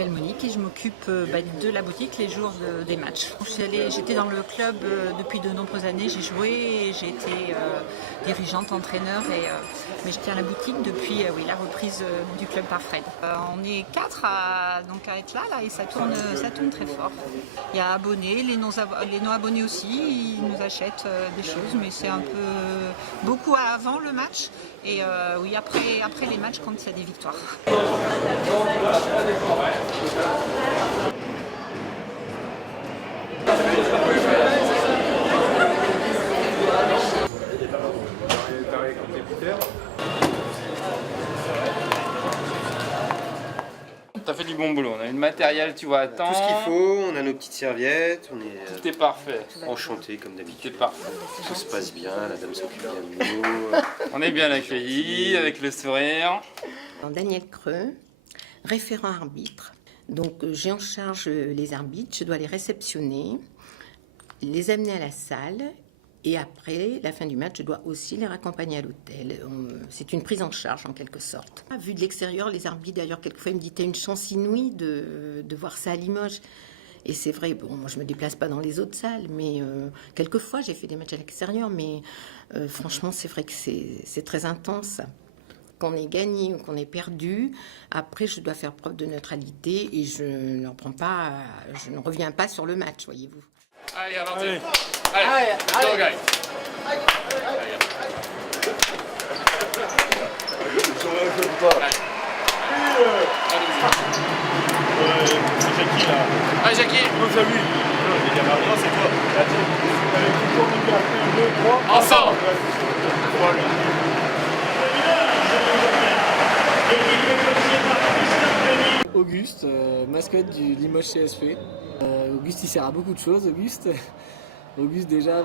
m'appelle Monique et je m'occupe de la boutique les jours des matchs. J'étais dans le club depuis de nombreuses années, j'ai joué et j'ai été dirigeante, entraîneur, mais je tiens la boutique depuis la reprise du club par Fred. On est 4 à être là et ça tourne très fort. Il y a abonnés, les non abonnés aussi, ils nous achètent des choses, mais c'est un peu beaucoup avant le match et après les matchs quand il y a des victoires. T'as fait du bon boulot, on a eu le matériel, tu vois, à temps. Tout ce qu'il faut, on a nos petites serviettes, on est Tout est parfait. enchanté comme Tout d'habitude. est parfait. Tout se passe bien, la dame s'occupe bien de nous. On est bien accueillis, avec le sourire. Daniel Creux, référent arbitre. Donc j'ai en charge les arbitres, je dois les réceptionner, les amener à la salle et après la fin du match, je dois aussi les raccompagner à l'hôtel. C'est une prise en charge en quelque sorte. Vu de l'extérieur, les arbitres d'ailleurs quelquefois ils me disent t'as une chance inouïe de voir ça à Limoges. Et c'est vrai, bon, moi je me déplace pas dans les autres salles, mais quelquefois j'ai fait des matchs à l'extérieur, mais franchement c'est vrai que c'est très intense. Qu'on ait gagné ou qu'on ait perdu, après je dois faire preuve de neutralité et je ne reviens pas sur le match, voyez-vous. Allez, allez, allez, go guys. C'est Jackie là. Allez, Jackie. Non, c'est lui. Non, c'est toi. Allez, tu tournes bien. 1, 2, 3. Ensemble. Auguste, mascotte du Limoges CSP. Auguste il sert à beaucoup de choses, Auguste déjà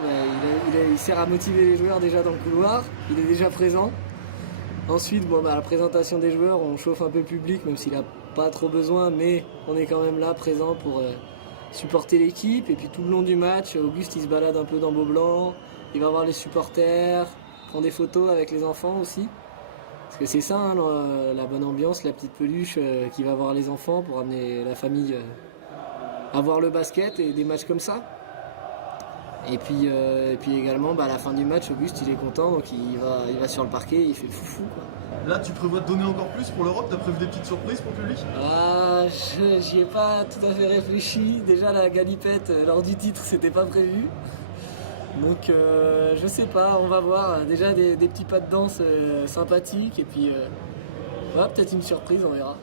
il sert à motiver les joueurs déjà dans le couloir, il est déjà présent. Ensuite la présentation des joueurs, on chauffe un peu le public même s'il n'a pas trop besoin, mais on est quand même là présent pour supporter l'équipe. Et puis tout le long du match, Auguste il se balade un peu dans Beaublanc, il va voir les supporters, prend des photos avec les enfants aussi. Parce que c'est ça, hein, la bonne ambiance, la petite peluche qui va voir les enfants pour amener la famille à voir le basket et des matchs comme ça. Et puis également, à la fin du match, Auguste il est content, donc il va sur le parquet, il fait le foufou, quoi. Là, tu prévois de donner encore plus pour l'Europe? T'as prévu des petites surprises pour le public? J'y ai pas tout à fait réfléchi. Déjà la galipette lors du titre, c'était pas prévu. Donc je sais pas, on va voir. Déjà des petits pas de danse sympathiques et puis peut-être une surprise, on verra.